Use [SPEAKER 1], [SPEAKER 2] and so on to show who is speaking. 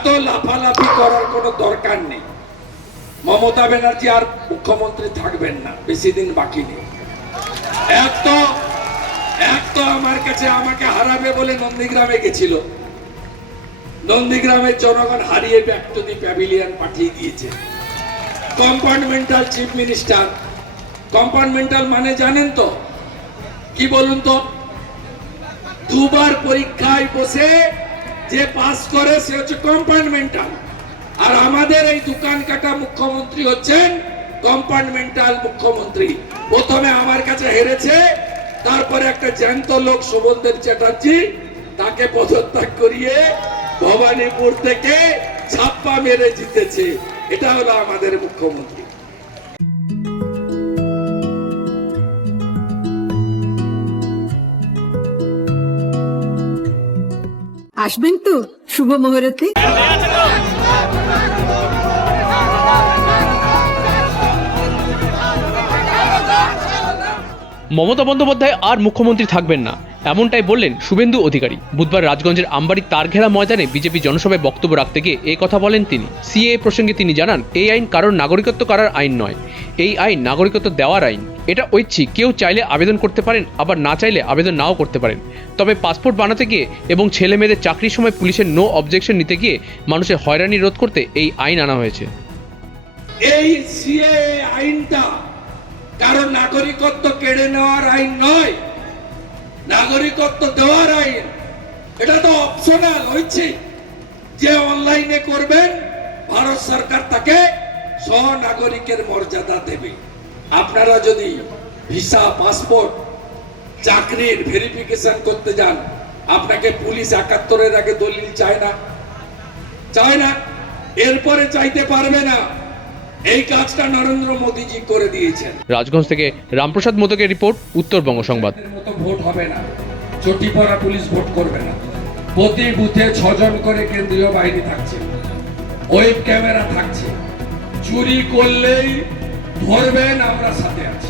[SPEAKER 1] এত লাফালাফি করার কোনো দরকার নেই। মমতা ব্যানার্জি আর মুখ্যমন্ত্রী থাকবেন না, বেশি দিন বাকি নেই। এক তো এক তো আমার কাছে আমাকে হারাবে বলে নন্দীগ্রামে গেছিল। নন্দীগ্রামের জনগণ হারিয়ে ব্যাক টু দি প্যাভিলিয়ন পাঠিয়ে দিয়েছে। কম্পার্টমেন্টাল চিফ মিনিস্টার কম্পার্টমেন্টাল মানে জানেন তো? কি বলুন তো? দুবার পরীক্ষায় বসে যে পাস করে সে হচ্ছে কম্পার্টমেন্টাল। আর আমাদের এই দোকান কাটা মুখ্যমন্ত্রী হচ্ছেন কম্পার্টমেন্টাল মুখ্যমন্ত্রী। প্রথমে আমার কাছে হেরেছে, তারপরে একটা জ্যান্ত লোক সুবলদেব চ্যাটার্জি, তাকে পদত্যাগ করিয়ে ভবানীপুর থেকে ছাপ্পা মেরে জিতেছে। এটা হলো আমাদের মুখ্যমন্ত্রী।
[SPEAKER 2] আসবেন তো শুভ মুহূর্তে।
[SPEAKER 3] মমতা বন্দ্যোপাধ্যায় আর মুখ্যমন্ত্রী থাকবেন না। এমনটাই বললেন শুভেন্দু অধিকারী। বুধবার রাজগঞ্জের আমবাড়ির তারঘেরা ময়দানে বিজেপি জনসভায় বক্তব্য রাখতে গিয়ে এই কথা বলেন তিনি। সিএ প্রসঙ্গে তিনি জানান, এই আইন কারোর নাগরিকত্ব করার আইন নয়। এই আইন নাগরিকত্ব দেওয়ার আইন। এটা ঐচ্ছিক। কেউ চাইলে আবেদন করতে পারেন, আবার না চাইলে আবেদন নাও করতে পারেন। তবে পাসপোর্ট বানাতে গিয়ে এবং ছেলে মেয়েদের চাকরির সময় পুলিশের নো অবজেকশন নিতে গিয়ে মানুষের হয়রানি রোধ করতে এই আইন আনা হয়েছে।
[SPEAKER 1] এই সিএ আইনটা কারও নাগরিকত্ব কেড়ে নেওয়ার আইন নয়। নাগরিকত্ব দেওয়ার আইন, এটা তো অপশনাল হয়েছে যে অনলাইনে করবেন ভারত সরকার তাকে সহ নাগরিকের মর্যাদা দেবে। আপনারা যদি ভিসা, পাসপোর্ট, চাকরির ভেরিফিকেশন করতে যান, আপনাকে পুলিশ একাত্তরের আগে দলিল চায় না। চায় না। এরপরে চাইতে পারবে না। এই কাজটা নরেন্দ্র মোদীজি করে দিয়েছেন।
[SPEAKER 3] রাজগঞ্জ থেকে রামপ্রসাদ মোদকের রিপোর্ট উত্তরবঙ্গ সংবাদ।
[SPEAKER 1] মতো ভোট হবে না। চটি পরা পুলিশ ভোট করবে না। প্রতি বুথে ছজন করে কেন্দ্রীয় বাহিনী থাকছে। ওয়েব ক্যামেরা থাকছে। চুরি করলেই ধরবেন আমরা সাথে আছি।